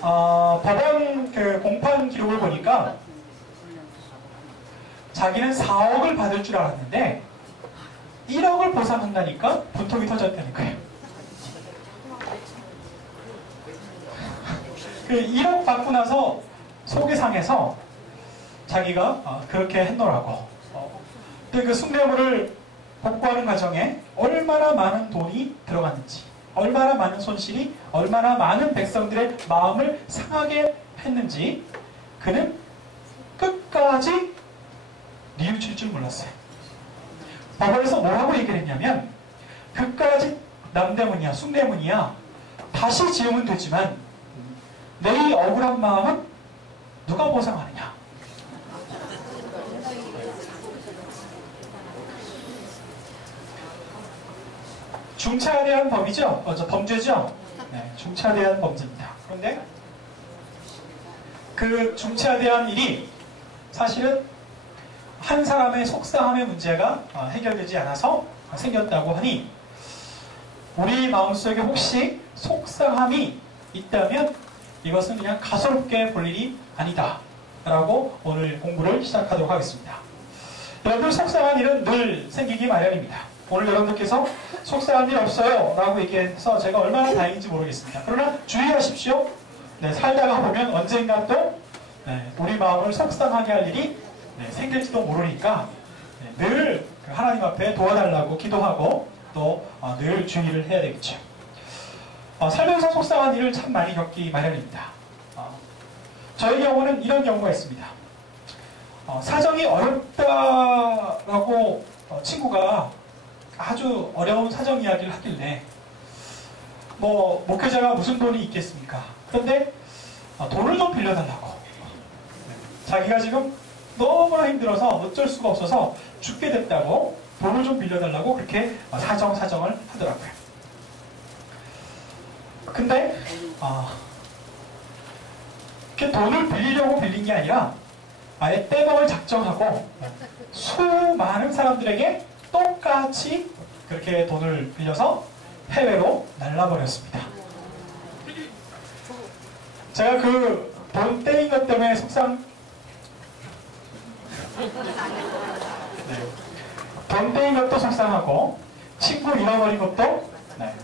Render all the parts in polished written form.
법원 그 공판 기록을 보니까 자기는 4억을 받을 줄 알았는데 1억을 보상한다니까 분통이 터졌다는 거예요. 그 1억 받고 나서 속이 상해서 자기가 그렇게 했노라고. 근데 그 숭례물을 복구하는 과정에 얼마나 많은 돈이 들어갔는지, 얼마나 많은 손실이, 얼마나 많은 백성들의 마음을 상하게 했는지 그는 끝까지 뉘우칠 줄 몰랐어요. 법원에서 뭐라고 얘기를 했냐면, 그까지 남대문이야, 숭례문이야, 다시 지으면 되지만 내 이 억울한 마음은 누가 보상하느냐. 중차에 대한 법이죠. 범죄죠. 네, 중차에 대한 범죄입니다. 그런데 그 중차에 대한 일이 사실은 한 사람의 속상함의 문제가 해결되지 않아서 생겼다고 하니, 우리 마음속에 혹시 속상함이 있다면 이것은 그냥 가소롭게 볼 일이 아니다 라고 오늘 공부를 시작하도록 하겠습니다. 여러분, 속상한 일은 늘 생기기 마련입니다. 오늘 여러분들께서 속상한 일 없어요 라고 얘기해서 제가 얼마나 다행인지 모르겠습니다. 그러나 주의하십시오. 네, 살다가 보면 언젠가 또 우리 마음을 속상하게 할 일이 생길지도 모르니까 늘 하나님 앞에 도와달라고 기도하고 또 늘 주의를 해야 되겠죠. 살면서 속상한 일을 참 많이 겪기 마련입니다. 저의 경우는 이런 경우가 있습니다. 사정이 어렵다라고 친구가 아주 어려운 사정 이야기를 하길래, 뭐 목회자가 무슨 돈이 있겠습니까? 그런데 돈을 좀 빌려달라고. 자기가 지금 너무나 힘들어서 어쩔 수가 없어서 죽게 됐다고 돈을 좀 빌려달라고 그렇게 사정을 하더라고요. 근데 그렇게 돈을 빌리려고 빌린 게 아니라 아예 떼먹을 작정하고 수많은 사람들에게 똑같이 그렇게 돈을 빌려서 해외로 날라버렸습니다. 제가 그 돈 떼인 것 때문에 돈 떼인 것도 속상하고 친구 잃어버린 것도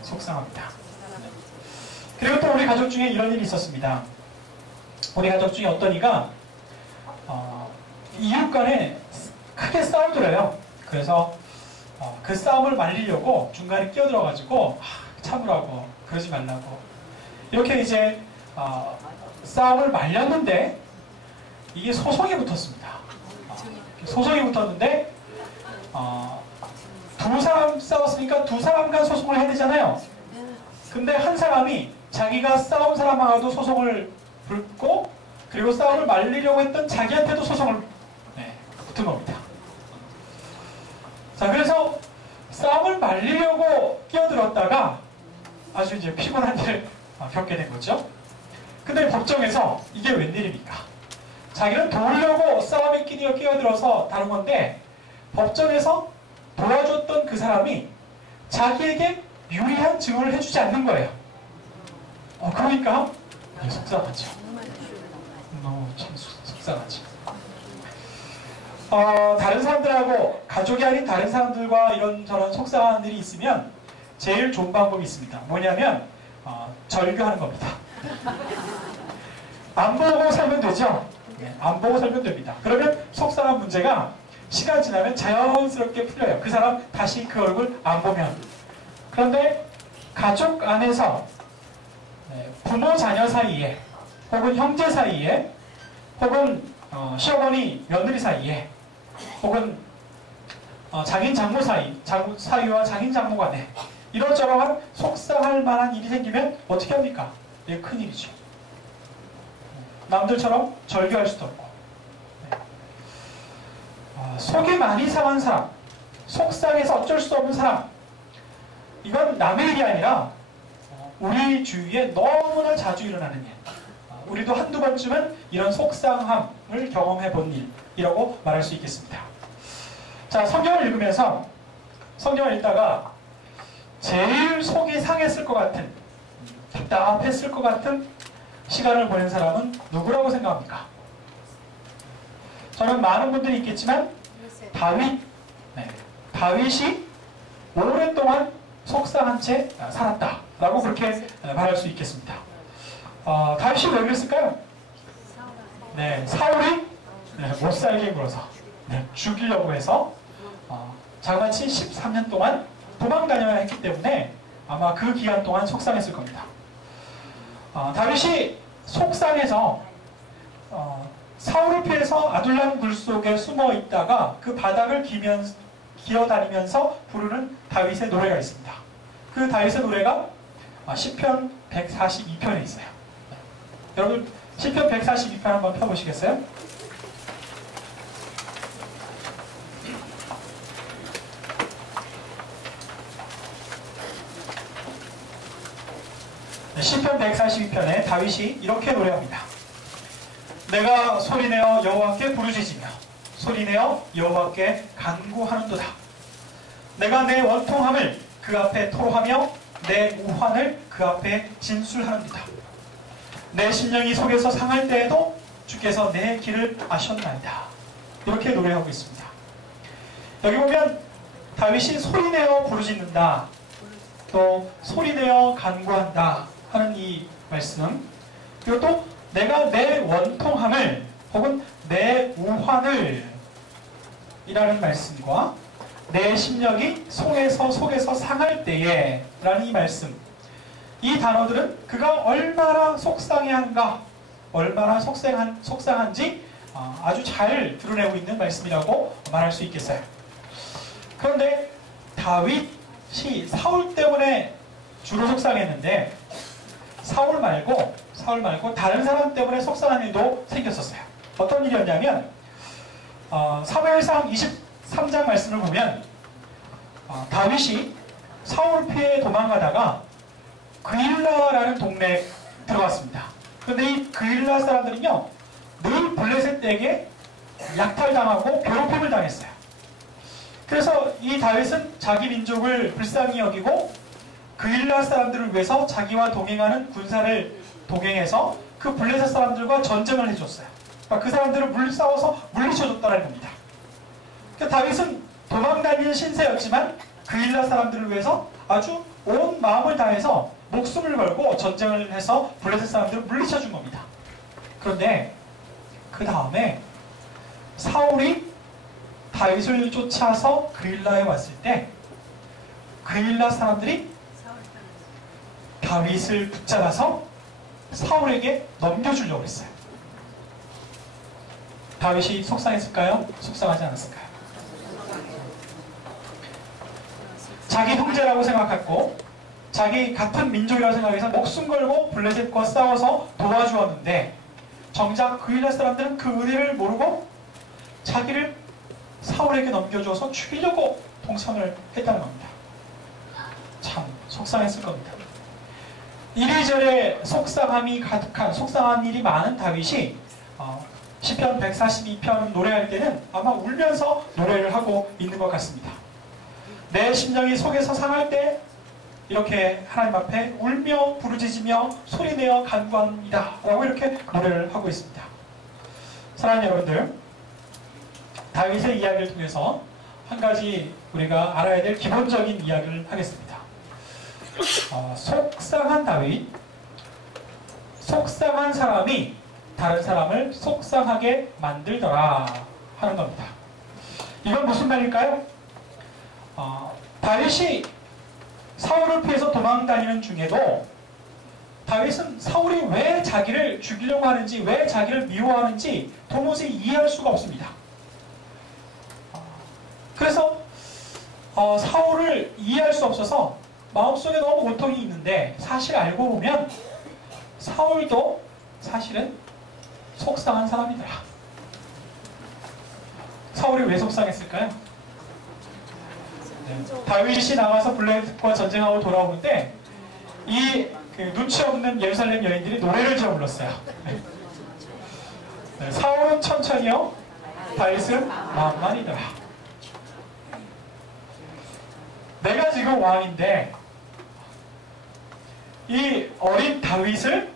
속상합니다. 그리고 또 우리 가족 중에 이런 일이 있었습니다. 우리 가족 중에 어떤 이가 이웃 간에 크게 싸우더래요. 그래서 그 싸움을 말리려고 중간에 끼어들어가지고 참으라고, 그러지 말라고 이렇게 이제 싸움을 말렸는데 이게 소송이 붙었습니다. 소송이 붙었는데 두 사람 싸웠으니까 두 사람 간 소송을 해야 되잖아요. 근데 한 사람이 자기가 싸운 사람하고도 소송을 붙고, 그리고 싸움을 말리려고 했던 자기한테도 소송을 붙은 겁니다. 자, 그래서 싸움을 말리려고 끼어들었다가 아주 이제 피곤한 일을 겪게 된 거죠. 근데 법정에서 이게 웬일입니까? 자기는 도우려고 싸움에 끼어들어서 다룬 건데, 법정에서 도와줬던 그 사람이 자기에게 유리한 증언을 해주지 않는 거예요. 그러니까 속상하죠. 너무 참 속상하죠. 다른 사람들하고, 가족이 아닌 다른 사람들과 이런저런 속상한 일이 있으면 제일 좋은 방법이 있습니다. 뭐냐면 절규하는 겁니다. 안 보고 살면 되죠? 안 보고 살면 됩니다. 그러면 속상한 문제가 시간 지나면 자연스럽게 풀려요. 그 사람 다시 그 얼굴 안 보면. 그런데 가족 안에서 부모 자녀 사이에, 혹은 형제 사이에, 혹은 시어머니 며느리 사이에, 혹은 장인 장모 사이와 장인 장모 간에 이런저런 속상할 만한 일이 생기면 어떻게 합니까? 이게 큰일이죠. 남들처럼 절규할 수도 없고. 속이 많이 상한 사람, 속상해서 어쩔 수 없는 사람, 이건 남의 일이 아니라 우리 주위에 너무나 자주 일어나는 일. 우리도 한두 번쯤은 이런 속상함을 경험해 본 일이라고 말할 수 있겠습니다. 자, 성경을 읽으면서, 성경을 읽다가 제일 속이 상했을 것 같은, 답답했을 것 같은 시간을 보낸 사람은 누구라고 생각합니까? 저는 많은 분들이 있겠지만 다윗, 다윗이 오랫동안 속상한 채 살았다라고 그렇게 말할 수 있겠습니다. 다윗이 왜 그랬을까요? 사울이 못 살게 굴어서 죽이려고 해서 자그마치 13년 동안 도망 다녀야 했기 때문에 아마 그 기간 동안 속상했을 겁니다. 다윗이 속상해서 사울을 피해서 아둘람 굴 속에 숨어 있다가 그 바닥을 기어다니면서 부르는 다윗의 노래가 있습니다. 그 다윗의 노래가 시편 142편에 있어요. 여러분 시편 142편 한번 펴보시겠어요? 시편 142편에 다윗이 이렇게 노래합니다. 내가 소리내어 여호와께 부르짖으며 소리내어 여호와께 간구하는도다. 내가 내 원통함을 그 앞에 토로하며 내 우환을 그 앞에 진술하는도다. 내 심령이 속에서 상할 때에도 주께서 내 길을 아셨나이다. 이렇게 노래하고 있습니다. 여기 보면 다윗이 소리내어 부르짖는다, 또 소리내어 간구한다 하는 이 말씀, 그리고 또 내가 내 원통함을 혹은 내 우환을 이라는 말씀과 내 심령이 속에서 상할 때에 라는 이 말씀, 이 단어들은 그가 얼마나 속상해한가, 얼마나 속상한지 아주 잘 드러내고 있는 말씀이라고 말할 수 있겠어요. 그런데 다윗이 사울 때문에 주로 속상했는데 사울 말고 다른 사람 때문에 속상한 일도 생겼었어요. 어떤 일이었냐면 사무엘상 23장 말씀을 보면 다윗이 사울 피해 도망가다가 그일라라는 동네에 들어갔습니다. 그런데 이 그일라 사람들은요 늘 블레셋에게 약탈당하고 괴롭힘을 당했어요. 그래서 이 다윗은 자기 민족을 불쌍히 여기고 그일라 사람들을 위해서 자기와 동행하는 군사를 동행해서 그 블레셋 사람들과 전쟁을 해줬어요. 그러니까 그 사람들을 싸워서 물리쳐줬다는 겁니다. 그러니까 다윗은 도망다니는 신세였지만 그일라 사람들을 위해서 아주 온 마음을 다해서 목숨을 걸고 전쟁을 해서 블레셋 사람들을 물리쳐준 겁니다. 그런데 그 다음에 사울이 다윗을 쫓아서 그일라에 왔을 때 그일라 사람들이 다윗을 붙잡아서 사울에게 넘겨주려고 했어요. 다윗이 속상했을까요? 속상하지 않았을까요? 자기 형제라고 생각했고 자기 같은 민족이라고 생각해서 목숨 걸고 블레셋과 싸워서 도와주었는데 정작 그일라 사람들은 그 은혜를 모르고 자기를 사울에게 넘겨줘서 죽이려고 동참을 했다는 겁니다. 참 속상했을 겁니다. 이리저리 속상함이 가득한, 속상한 일이 많은 다윗이 시편 142편 노래할 때는 아마 울면서 노래를 하고 있는 것 같습니다. 내 심령이 속에서 상할 때 이렇게 하나님 앞에 울며 부르짖으며 소리내어 간구합니다 라고 이렇게 노래를 하고 있습니다. 사랑하는 여러분들, 다윗의 이야기를 통해서 한 가지 우리가 알아야 될 기본적인 이야기를 하겠습니다. 속상한 다윗, 속상한 사람이 다른 사람을 속상하게 만들더라 하는 겁니다. 이건 무슨 말일까요? 다윗이 사울을 피해서 도망다니는 중에도 다윗은 사울이 왜 자기를 죽이려고 하는지, 왜 자기를 미워하는지 도무지 이해할 수가 없습니다. 그래서 사울을 이해할 수 없어서 마음속에 너무 고통이 있는데 사실 알고 보면 사울도 사실은 속상한 사람이더라. 사울이 왜 속상했을까요? 다윗이 나가서 블레셋과 전쟁하고 돌아오는데 이 눈치 없는 예루살렘 여인들이 노래를 지어 불렀어요. 사울은 천천히요, 다윗은 만만이더라. 내가 지금 왕인데 이 어린 다윗을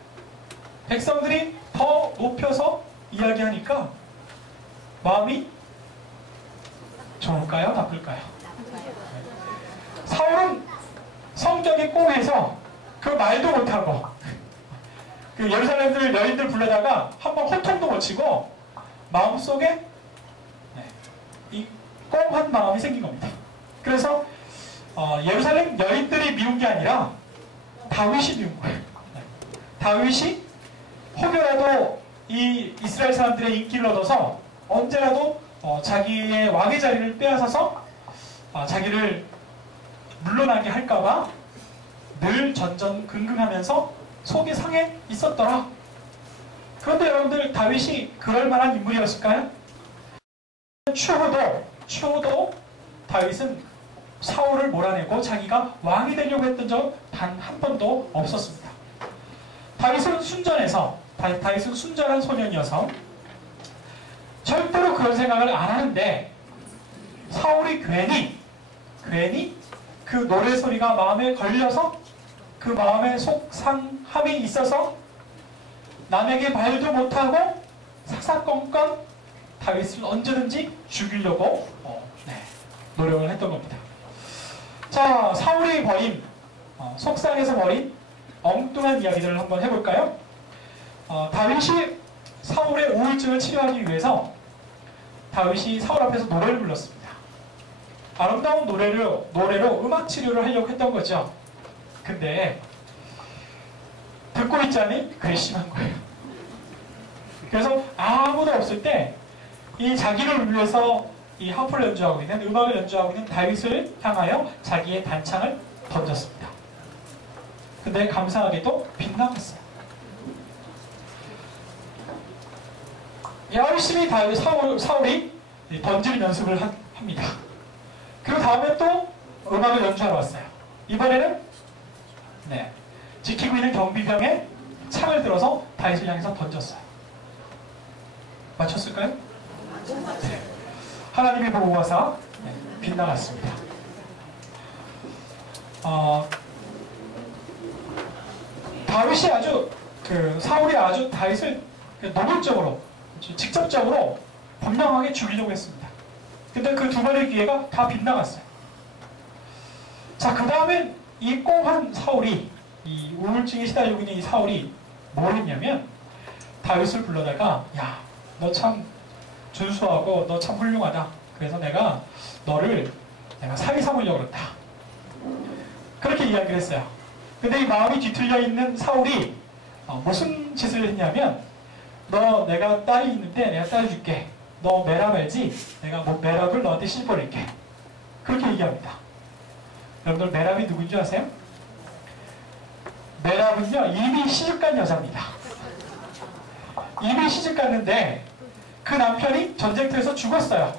백성들이 더 높여서 이야기하니까 마음이 좋을까요? 나쁠까요? 사울은 성격이 꽁해서 그 말도 못하고 그 예루살렘들 여인들 불러다가 한번 호통도 못 치고 마음속에 이 꽁한 마음이 생긴 겁니다. 그래서 예루살렘 여인들이 미운 게 아니라 다윗이 미운 거예요. 다윗이 혹여라도 이 이스라엘 사람들의 인기를 얻어서 언제라도 자기의 왕의 자리를 빼앗아서 자기를 물러나게 할까봐 늘 전전긍긍하면서 속이 상해 있었더라. 그런데 여러분들 다윗이 그럴 만한 인물이었을까요? 추후도 다윗은 사울을 몰아내고 자기가 왕이 되려고 했던 적 단 한 번도 없었습니다. 다윗은 순전한 소년이어서 절대로 그런 생각을 안 하는데 사울이 괜히 그 노래 소리가 마음에 걸려서 그 마음에 속상함이 있어서 남에게 말도 못하고 사사건건 다윗을 언제든지 죽이려고 노력을 했던 겁니다. 자, 사울이 벌인 속상해서 벌인 엉뚱한 이야기들을 한번 해볼까요? 다윗이 사울의 우울증을 치료하기 위해서 다윗이 사울 앞에서 노래를 불렀습니다. 아름다운 노래로 음악 치료를 하려고 했던 거죠. 근데 듣고 있자니 괘씸한 거예요. 그래서 아무도 없을 때 이 자기를 위해서 이 하프를 연주하고 있는, 음악을 연주하고 있는 다윗을 향하여 자기의 단창을 던졌습니다. 근데 감사하게도 빗나갔어요. 열심히 사울이 던지는 연습을 합니다. 그리고 다음에 또 음악을 연주하러 왔어요. 이번에는 지키고 있는 경비병에 창을 들어서 다윗을 향해서 던졌어요. 맞췄을까요? 네. 하나님이 보고 가서 빗나갔습니다. 사울이 아주 다윗을 노골적으로, 직접적으로 분명하게 죽이려고 했습니다. 근데 그 두 번의 기회가 다 빗나갔어요. 자, 그 다음엔 이 꽁한 사울이, 이 우울증에 시달리고 있는 이 사울이 뭘 했냐면 다윗을 불러다가, 야, 너 참 준수하고 너 참 훌륭하다. 그래서 내가 너를 사위 삼으려고 그랬다. 그렇게 이야기를 했어요. 근데 이 마음이 뒤틀려 있는 사울이 무슨 짓을 했냐면, 너 내가 딸이 있는데 내가 딸 줄게. 너 메랍 알지? 내가 메랍을 너한테 씹어낼게. 그렇게 얘기합니다. 여러분들 메랍이 누군지 아세요? 메랍은요, 이미 시집간 여자입니다. 이미 시집갔는데 그 남편이 전쟁터에서 죽었어요.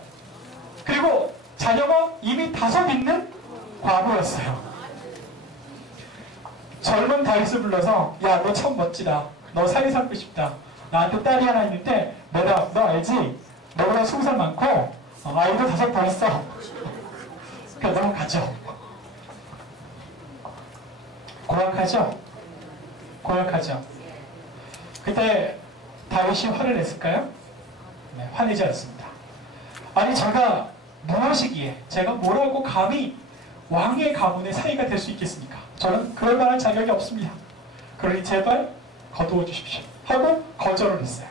그리고 자녀가 이미 5 있는 과부였어요. 젊은 다윗을 불러서, 야, 너 참 멋지다. 너 사위 삼고 싶다. 나한테 딸이 하나 있는데 메랍, 너 알지? 너보다 20살 많고 아이도 5 더 있어. 그래서 넘어가죠. 고약하죠. 그때 다윗이 화를 냈을까요? 네, 화내지 않습니다. 아니, 제가 무엇이기에, 제가 뭐라고 감히 왕의 가문의 사이가 될 수 있겠습니까? 저는 그럴 만한 자격이 없습니다. 그러니 제발 거두어 주십시오 하고 거절을 했어요.